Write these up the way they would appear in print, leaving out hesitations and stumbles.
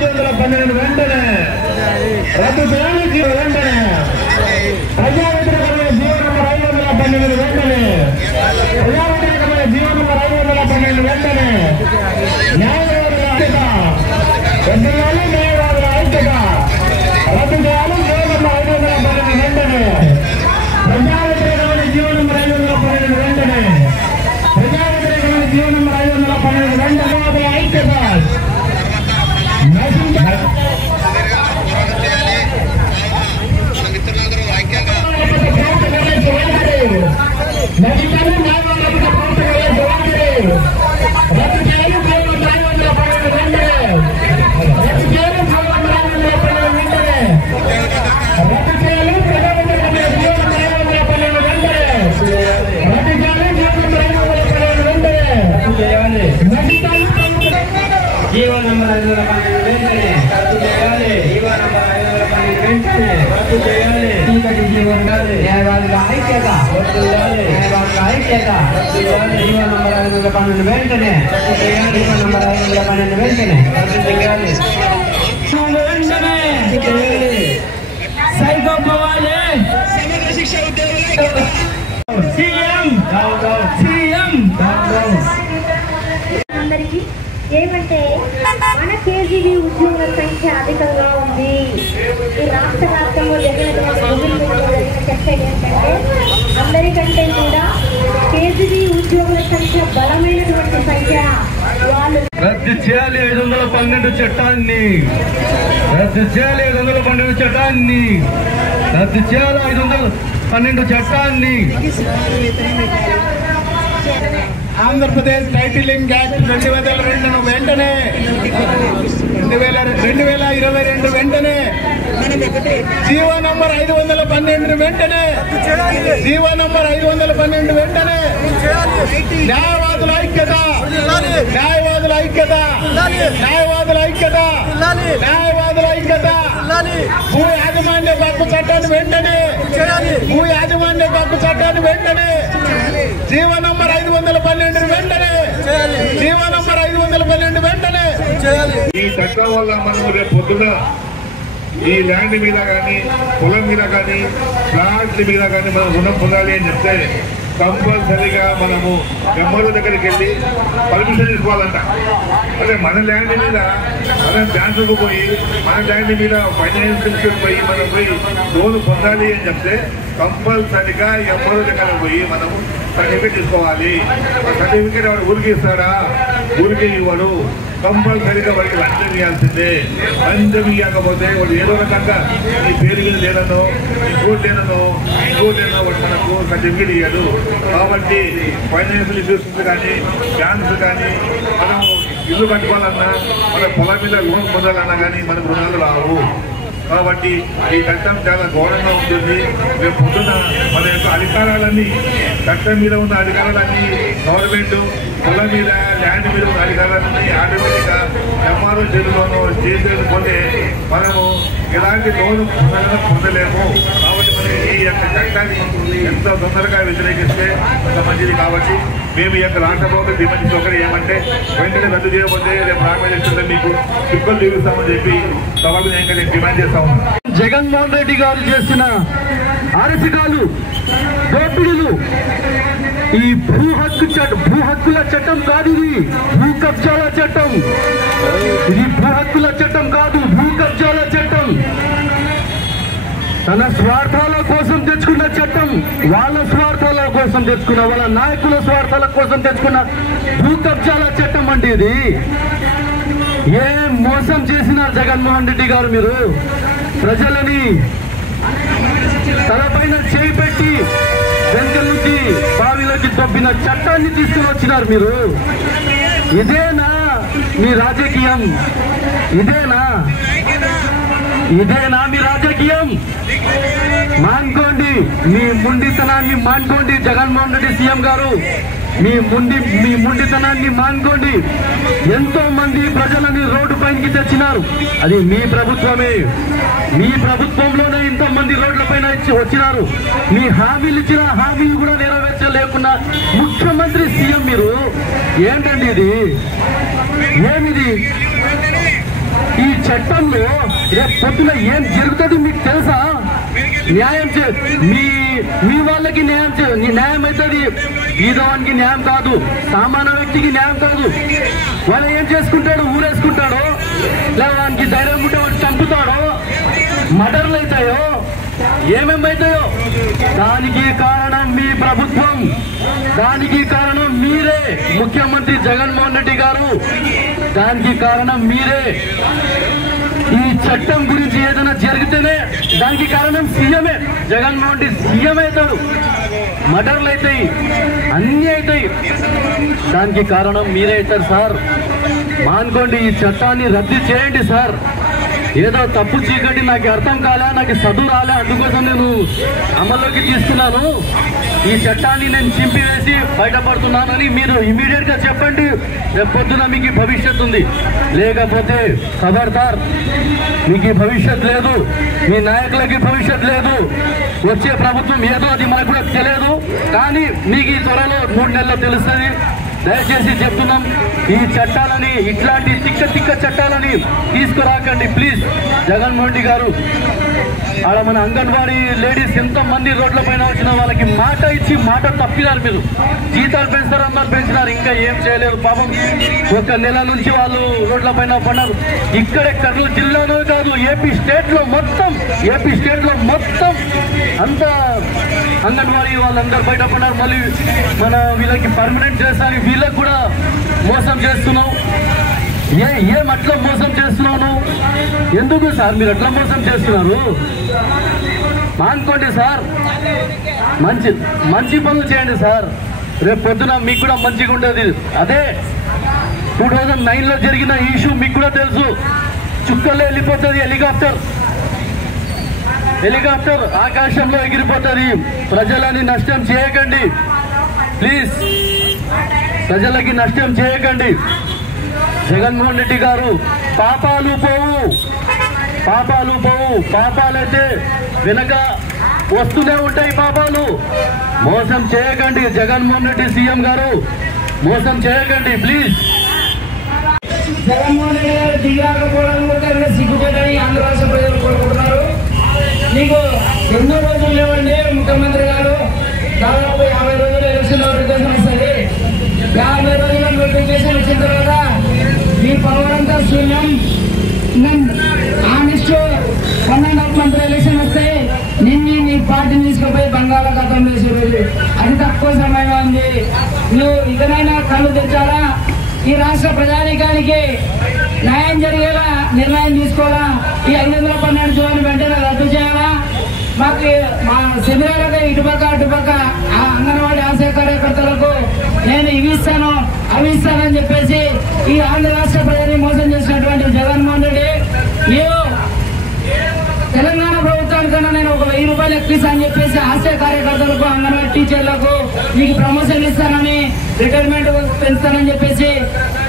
512 వెంటనే రద్దు చేయాలి. వెంటనే ప్రజా వ్యతిరేకమైన జీవో నంబర్ 512 వెంటనే ప్రజా వ్యతిరేకమైన జీవో నంబర్ 512 వెంటనే న్యాయవాదుల ఐక్యత వెంటనే న్యాయవాదుల ఐక్యత రద్దు చేయాలి. జీవో నంబర్ 512 వెంటనే ప్రజా వ్యతిరేకమైన జీవో నంబర్ 512 వెంటనే ప్రజా వ్యతిరేకమైన జీవో నంబర్ 512 వెంటనే ఐక్యత జీవో నంబర్ 512 వెంటనే రద్దు చేయాలి. జీవో నంబర్ 512 వెంటనే రద్దు చేయాలి. చీకటి జీవో న్యాయవాదుల ఐక్యత వర్ధిల్లాలి. న్యాయవాదుల ఐక్యత వర్ధిల్లాలి. జీవో నంబర్ 512 వెంటనే రద్దు చేయాలి. జీవో నంబర్ 512 వెంటనే రద్దు చేయాలి. వెంటనే సైకో పోవాలి. సమగ్ర శిక్ష ఉద్యోగుల సీఎం సీఎం అందరికీ ఏమంటే మన కేజీబీ ఉద్యోగుల సంఖ్య అధికంగా ఉంది. ఈ రాష్ట్ర వ్యాప్తంగా జరిగిన చర్చ ఏంటంటే అందరికంటే కూడా కేజీబీ ఉద్యోగుల సంఖ్య బలమైనటువంటి సంఖ్య. వాళ్ళు రద్దు చేయాలి 512 చట్టాన్ని, రద్దు చేయాలి 512 చట్టాన్ని, రద్దు చేయాలి 512 చట్టాన్ని. ఆంధ్రప్రదేశ్ టైటిలింగ్ యాక్ట్ 2002 వెంటనే 2022 వెంటనే జీవో నంబర్ 512 వెంటనే జీవో నంబర్ 512 వెంటనే న్యాయవాదుల ఐక్యత న్యాయవాదుల ఐక్యత న్యాయవాదుల ఐక్యత న్యాయవాదుల ఐక్యత భూ యాజమాన్య హక్కు చట్టాన్ని వెంటనే భూ యాజమాన్య హక్కు చట్టాన్ని వెంటనే జీవో నంబర్ 512 వెంటనే జీవో నంబర్ 512 వెంటనే. ఈ చట్టం వల్ల మనం రేపు పొద్దున ఈ ల్యాండ్ మీద కానీ పొలం మీద కానీ ప్లాట్ల మీద కానీ మనం రుణం పొందాలి అని చెప్తే కంపల్సరీగా మనము ఎంఆర్ఓ దగ్గరికి వెళ్ళి పర్మిషన్ తీసుకోవాలంట. అంటే మన ల్యాండ్ మీద మనం బ్యాంకుకు పోయి మన ల్యాండ్ మీద ఫైనాన్స్ పోయి మనం పోయి లోన్ పొందాలి అని చెప్తే కంపల్సరీగా ఎంఆర్ఓ దగ్గర పోయి మనము సర్టిఫికేట్ తీసుకోవాలి. ఆ సర్టిఫికేట్ వాడు ఊరికి ఇస్తాడా? ఊరికి ఇవ్వడు. కంపల్సరీగా వాడికి లంచం ఇవ్వాల్సిందే. లంచం ఇవ్వకపోతే వాడు ఏదో రకంగా ఈ పేరు మీద లేదనో ఇంకోటి లేదనో వాడు మనకు సర్టిఫికేట్ ఇవ్వడు. కాబట్టి ఫైనాన్షియల్ ఇన్స్టిట్యూషన్స్ కానీ బ్యాంక్స్ కానీ మనం ఇల్లు కట్టుకోవాలన్నా మన పొలం మీద లోన్ పొందాలన్నా కానీ మనకు రుణాలు రావు. కాబట్టి ఈ చట్టం చాలా ఘోరంగా ఉంటుంది. రేపు పొద్దున మన యొక్క అధికారాలన్నీ చట్టం మీద ఉన్న అధికారాలన్నీ గవర్నమెంట్ పొలం మీద ల్యాండ్ మీద ఉన్న అధికారాలన్నీ ఆటోమేటిక్గా ఎంఆర్ఓ చేతిలోనూ చేసేసుకుంటే మనము ఎలాంటి లోన్ పొందలేము. కాబట్టి మనం ఈ యొక్క చట్టాన్ని ఎంతో తొందరగా వ్యతిరేకిస్తే అంత మంచిది. కాబట్టి మేము ఈ యొక్క రాష్ట్ర ప్రభుత్వం డిమాండ్ ఒకటి ఏమంటే వెంటనే రద్దు చేయకపోతే రేపు రాకపోతే మీకు చుక్కలు చూపిస్తామని చెప్పి సభకు నేను డిమాండ్ చేస్తా ఉన్నాను. జగన్మోహన్ రెడ్డి గారు చేసిన అరసికాలు దోపిడీలు ఈ భూ హక్కుల చట్టం కాదు, ఇది భూ కబ్జాల చట్టం. ఇది భూ హక్కుల చట్టం కాదు, భూ కబ్జాల చట్టం. తన స్వార్థాల కోసం తెచ్చుకున్న చట్టం, వాళ్ళ స్వార్థాల కోసం తెచ్చుకున్న, వాళ్ళ నాయకుల స్వార్థాల కోసం తెచ్చుకున్న భూ కబ్జాల చట్టం అండి ఇది. ఏం మోసం చేసినారు జగన్మోహన్ రెడ్డి గారు మీరు. ప్రజలని తలపైన చేయి పెట్టి వెంకల నుంచి బావిలోకి తొబ్బిన చట్టాన్ని తీసుకుని వచ్చినారు మీరు. ఇదేనా మీ రాజకీయం? ఇదేనా మీ రాజకీయం? మానుకోండి, మీ ముండితనాన్ని మానుకోండి. జగన్మోహన్ రెడ్డి సీఎం గారు మీ ముండితనాన్ని మానుకోండి. ఎంతో మంది ప్రజలని రోడ్డు పైకి తెచ్చినారు, అది మీ ప్రభుత్వమే. మీ ప్రభుత్వంలోనే ఇంతమంది రోడ్ల పైన వచ్చినారు. మీ హామీలు ఇచ్చిన హామీలు కూడా నెరవేర్చలేకుండా ముఖ్యమంత్రి సీఎం మీరు. ఏంటండి ఇది? ఏమిది? ఈ ఈ చట్టంలో రేపు పొద్దున ఏం జరుగుతుంది మీకు తెలుసా? న్యాయం మీ వాళ్ళకి న్యాయం అవుతుంది, ఈదవానికి న్యాయం కాదు, సామాన్య వ్యక్తికి న్యాయం కాదు. వాళ్ళు ఏం చేసుకుంటాడు? ఊరేసుకుంటాడో, లేదా వానికి ధైర్యం ఉంటే వాడు చంపుతాడో, మర్డర్లు అవుతాయో, ఏమేమవుతాయో. దానికి కారణం మీ ప్రభుత్వం, దానికి కారణం మీరే, ముఖ్యమంత్రి జగన్మోహన్ రెడ్డి గారు. దానికి కారణం మీరే. ఈ చట్టం గురించి ఏదైనా జరిగితేనే దానికి కారణం సీఎమే. జగన్మోహన్ రెడ్డి సీఎం అవుతాడు, మర్డర్లు అవుతాయి, అన్నీ అవుతాయి. దానికి కారణం మీరే అవుతారు సార్. మానుకోండి, ఈ చట్టాన్ని రద్దు చేయండి సార్. ఏదో తప్పు చీకటి నాకు అర్థం కాలే, నాకు చదువు రాలే, అందుకోసం నేను అమల్లోకి తీసుకున్నాను. ఈ చట్టాన్ని నేను చింపివేసి బయటపడుతున్నానని మీరు ఇమీడియట్ గా చెప్పండి. రేపు పొద్దున మీకు భవిష్యత్తు ఉంది, లేకపోతే ఖబర్దార్, మీకు భవిష్యత్ లేదు, మీ నాయకులకి భవిష్యత్ లేదు. వచ్చే ప్రభుత్వం ఏదో అది మనకు కూడా తెలియదు, కానీ మీకు ఈ త్వరలో 3 నెలల్లో తెలుస్తుంది. దయచేసి చెప్తున్నాం, ఈ చట్టాలని, ఇట్లాంటి తిక్క చట్టాలని తీసుకురాకండి ప్లీజ్. జగన్మోహన్ రెడ్డి గారు, ఆడ మన అంగన్వాడీ లేడీస్ ఎంతో మంది రోడ్ల పైన వచ్చిన వాళ్ళకి మాట ఇచ్చి మాట తప్పినారు మీరు. జీతాలు పెంచుతారు అన్నారు, పెంచినారు, ఇంకా ఏం చేయలేరు పాపం. 1 నెల నుంచి వాళ్ళు రోడ్ల పైన పడ్డారు. ఇక్కడే కర్నూలు జిల్లాలో కాదు, ఏపీ స్టేట్ లో మొత్తం అంతా అంగన్వాడీ వాళ్ళందరూ బయటపడ్డారు. మళ్ళీ మన వీళ్ళకి పర్మనెంట్ చేస్తాను, వీళ్ళకి కూడా మోసం చేస్తున్నావు. ఏం అట్లా మోసం చేస్తున్నావు? ఎందుకు సార్ మీరు అట్లా మోసం చేస్తున్నారు? మానుకోండి సార్, మంచి పనులు చేయండి సార్. రేపు పొద్దున మీకు కూడా మంచిగా ఉండేది. అదే 2009లో జరిగిన ఇష్యూ మీకు కూడా తెలుసు. చుక్కల్లో వెళ్ళిపోతుంది హెలికాప్టర్ ఆకాశంలో ఎగిరిపోతుంది. ప్రజలని నష్టం చేయకండి ప్లీజ్, ప్రజలకి నష్టం చేయకండి. జగన్మోహన్ రెడ్డి గారు, పాపాలు పోవు. పాపాలైతే వెనక వస్తూనే ఉంటాయి పాపాలు. మోసం చేయకండి జగన్మోహన్ రెడ్డి సీఎం గారు, మోసం చేయకండి ప్లీజ్. జగన్మోహన్ రెడ్డి గారు దిగాకపోవడం కూడా సిగ్గుపడని ఆంధ్ర రాష్ట్ర ప్రజలు కోరుకుంటున్నారు. మీకు ఎన్నో రోజులు లేవండి ముఖ్యమంత్రి గారు, దాదాపు 50 రోజులు ఎలక్షన్ నోటిఫికేషన్ వస్తుంది. 50 రోజుల నోటిఫికేషన్ వచ్చిన తర్వాత మీ పవరంతా శూన్యం. ఆగస్టు 12 మంత్రి ఎలక్షన్ వస్తే నీ పార్టీని తీసుకుపోయి బంగాళాఖాతం వేసే రోజు, అది తక్కువ సమయం ఉంది. నువ్వు ఇకనైనా కళ్ళు తెచ్చారా? ఈ రాష్ట్ర ప్రజానీకానికి న్యాయం జరిగేలా నిర్ణయం తీసుకోవాలా? ఈ 512 జీవోని వెంటనే రద్దు చేయాలా? మాకు మా శిబిరాలకు ఇటుపక్క ఆ అంగన్వాడీ ఆశా కార్యకర్తలకు నేను ఇవి ఇస్తాను అవి ఇస్తానని చెప్పేసి ఈ ఆంధ్ర రాష్ట్ర ప్రజల్ని మోసం చేసినటువంటి జగన్మోహన్ రెడ్డి, నీవు తెలంగాణ ప్రభుత్వానికన్నా నేను 1000 రూపాయలు ఎక్కిస్తా అని చెప్పేసి ఆశా కార్యకర్తలకు, అంగన్వాడీ టీచర్లకు నీకు ప్రమోషన్ ఇస్తానని, రిటైర్మెంట్ పెంచుతానని చెప్పేసి,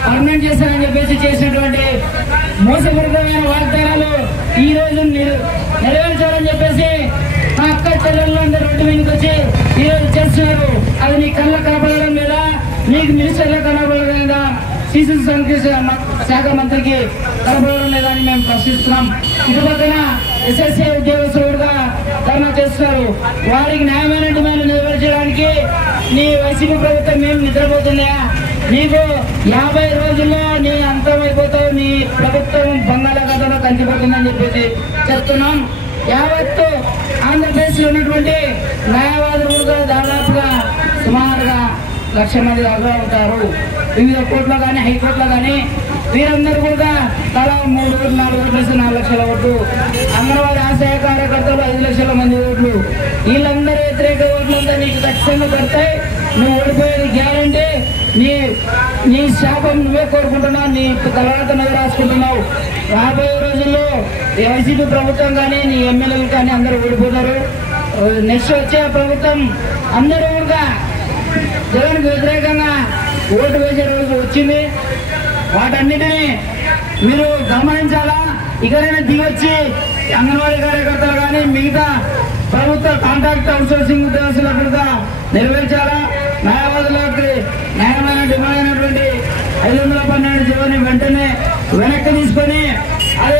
పర్మనెంట్ చేస్తానని చెప్పేసి చేసినటువంటి మోసపూరితమైన వాగ్దానాలు ఈ రోజు నెరవేర్చాలని చెప్పేసి మా అక్క చెల్లెళ్ళందరూ రోడ్డు మీదకి వచ్చి ఈ రోజు చేస్తున్నారు. అది నీ కళ్ళ కనపడడం లేదా? నీకు మినిస్టర్లో కనపడడం లేదా? శిశు సంక్షేమ శాఖ మంత్రికి కనపడడం లేదా అని మేము ప్రశ్నిస్తున్నాం. ఇటుపక్కన ఎస్ఎస్ఏ ఉద్యోగస్తులుగా ధర్నా చేస్తున్నారు. వారికి న్యాయమైన డిమాండ్లు నెరవేర్చడానికి నీ వైసీపీ ప్రభుత్వం మేము నిద్రపోతుందా? నీకు 50 రోజుల్లో నీ అంతమైపోతావు, నీ ప్రభుత్వం బంగాళాఖాతంలో కలిసిపోతుందని చెప్పేసి చెప్తున్నాం. యావత్తు ఆంధ్రప్రదేశ్ లో ఉన్నటువంటి న్యాయవాదులు దాదాపుగా సుమారుగా 1,00,000 మంది దాకా అవుతారు. వివిధ కోర్టులో కానీ హైకోర్టులో కానీ వీరందరూ కూడా తలా 3 ఓట్లు 4 ఓట్లు 4 లక్షల ఓట్లు. అంగన్వాడీ ఆశయ కార్యకర్తలు 5 లక్షల మంది ఓట్లు. వీళ్ళందరూ వ్యతిరేక ఓట్లంతా నీకు ఖచ్చితంగా పడతాయి. నువ్వు ఓడిపోయేది గ్యారంటీ. నీ శాపం నువ్వే కోరుకుంటున్నావు, నీ తర్వాత నువ్వు రాసుకుంటున్నావు. రాబోయే రోజుల్లో వైసీపీ ప్రభుత్వం కానీ నీ ఎమ్మెల్యేలు కానీ అందరూ ఓడిపోతారు. నెక్స్ట్ వచ్చే ప్రభుత్వం అందరూ కూడా జగన్కు వ్యతిరేకంగా ఓటు వేసే రోజు వచ్చింది. వాటన్నిటినీ మీరు గమనించాలా? ఇకనైనా దిగొచ్చి అంగన్వాడీ కార్యకర్తలు కానీ మిగతా ప్రభుత్వ కాంట్రాక్ట్ అవుట్సోర్సింగ్ ఉద్యోగస్తులకు కూడా నెరవేర్చాలా? న్యాయవాదులకు న్యాయమైన డిమాండ్ అయినటువంటి 512 జీవోని వెంటనే వెనక్కి తీసుకొని అదే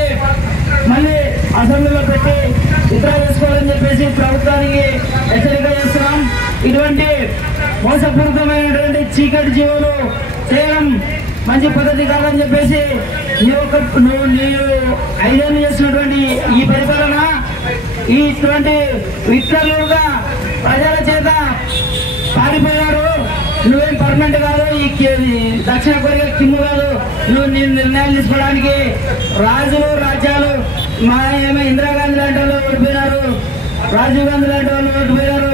ఇటువంటి మోసపూరితమైనటువంటి చీకటి జీవులు చేయడం మంచి పద్ధతి కాదని చెప్పేసి నీవు 5 ఏళ్ళు చేసినటువంటి ఈ పరిపాలన ఇటువంటి విట్లలుగా ప్రజల చేత పారిపోయారు. నువ్వేం పర్మనెంట్ కాదు, ఈ దక్షిణ కొరియా కిమ్ కాదు, నువ్వు నీ నిర్ణయాలు తీసుకోవడానికి. రాజులు రాజ్యాలు ఏమో ఇందిరాగాంధీ లాంటి వాళ్ళు ఓడిపోయినారు, రాజీవ్ గాంధీ లాంటి వాళ్ళు ఓడిపోయారు,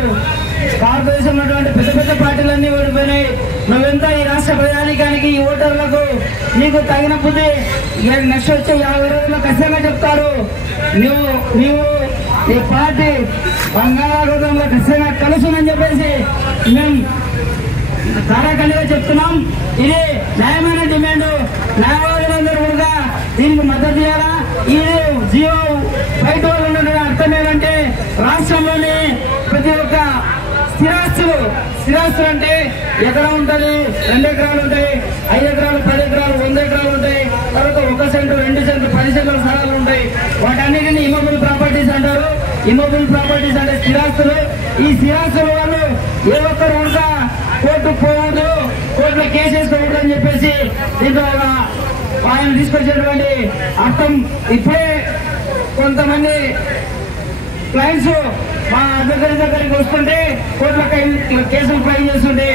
భారతదేశంలో ఉన్నటువంటి పెద్ద పెద్ద పార్టీలన్నీ ఓడిపోయినాయి. నువ్వెంత ఈ రాష్ట్ర ప్రజానికానికి ఈ ఓటర్లకు నీకు తగిన బుద్ధి నెక్స్ట్ వచ్చే 50 రోజుల్లో ఖచ్చితంగా చెప్తారు. నీవు ఈ పార్టీ బంగాళాఖాతంలో ఖచ్చితంగా కలుసునని చెప్పేసి మేము తారాఖండిగా చెప్తున్నాం. ఇది న్యాయమైన డిమాండ్. న్యాయవాదులందరూ కూడా దీనికి మద్దతు చేయాలా. ఇది జియో బయట వాళ్ళు ఉన్నటువంటి అర్థం ఏంటంటే రాష్ట్రంలోని ప్రతి ఒక్క స్థిరాస్తులు అంటే ఎకరం ఉంటుంది, 2 ఎకరాలు ఉంటాయి, 5 ఎకరాలు, 10 ఎకరాలు, 100 ఎకరాలు ఉంటాయి. తర్వాత 1 సెంటు, 2 సెంటు, 10 సెంట్ల స్థలాలు ఉంటాయి. వాటన్నిటిని ఇమ్మబుల్ ప్రాపర్టీస్ అంటారు. ఇమ్మబుల్ ప్రాపర్టీస్ అంటే స్థిరాస్తులు. ఈ స్థిరాస్తుల వాళ్ళు ఏ ఒక్కరు కూడా కోర్టు పోవద్దు, కోర్టులో కేసు వేసుకోకూడదు అని చెప్పేసి దీంట్లో ఆయన తీసుకొచ్చేటువంటి అర్థం. ఇప్పుడే కొంతమంది క్లయింట్స్ మా దగ్గరికి వస్తుంటే కోర్టులో కేసులు ఫైల్ చేస్తుంటే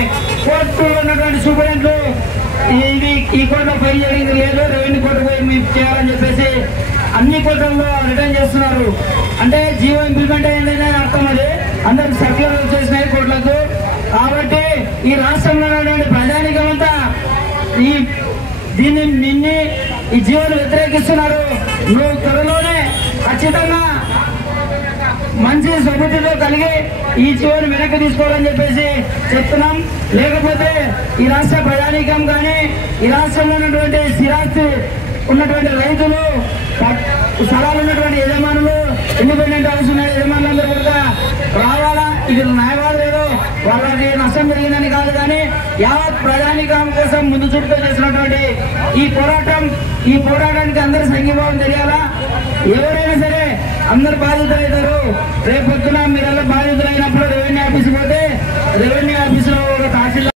కోర్టులో ఉన్నటువంటి సూపరింటెంట్లు ఈ కోర్టులో ఫైల్ చేయడానికి లేదు, రెవెన్యూ కోర్టు పోయి మీరు చేయాలని చెప్పేసి అన్ని కోర్టుల్లో రిటర్న్ చేస్తున్నారు. అంటే జీవో ఇంప్లిమెంట్ అయ్యిందని అర్థం. అది అందరికి సర్క్యులర్ వచ్చేసినాయి కోర్టులకు. కాబట్టి ఈ రాష్ట్రంలో ఉన్నటువంటి ప్రజానికమంతా నిన్ను ఈ జీవోను వ్యతిరేకిస్తున్నారు. నువ్వు త్వరలోనే ఖచ్చితంగా మంచి సమితితో కలిగి ఈ జీవోను వెనక్కి తీసుకోవాలని చెప్పేసి చెప్తున్నాం. లేకపోతే ఈ రాష్ట్ర ప్రజానీకం కానీ ఈ రాష్ట్రంలో ఉన్నటువంటి స్థిరాస్తి ఉన్నటువంటి రైతులు, స్థలాలు ఉన్నటువంటి యజమానులు, ఇండిపెండెంట్ హౌస్ ఉన్న యజమానులందరూ కూడా రావాలా. ఇది న్యాయవాదులు ఏదో వాళ్ళకి నష్టం జరిగిందని కాదు, కానీ యావత్ ప్రజానీకం కోసం ముందు చూపుతో చేసినటువంటి ఈ పోరాటానికి అందరూ సంఘీభావం తెలియాలా. ఎవరైనా సరే అందరు బాధితులవుతారు. రేపొద్దున మీరెల్లా బాధితులైనప్పుడు రెవెన్యూ ఆఫీస్ పోతే రెవెన్యూ ఆఫీసులో ఒక తహసీల్దార్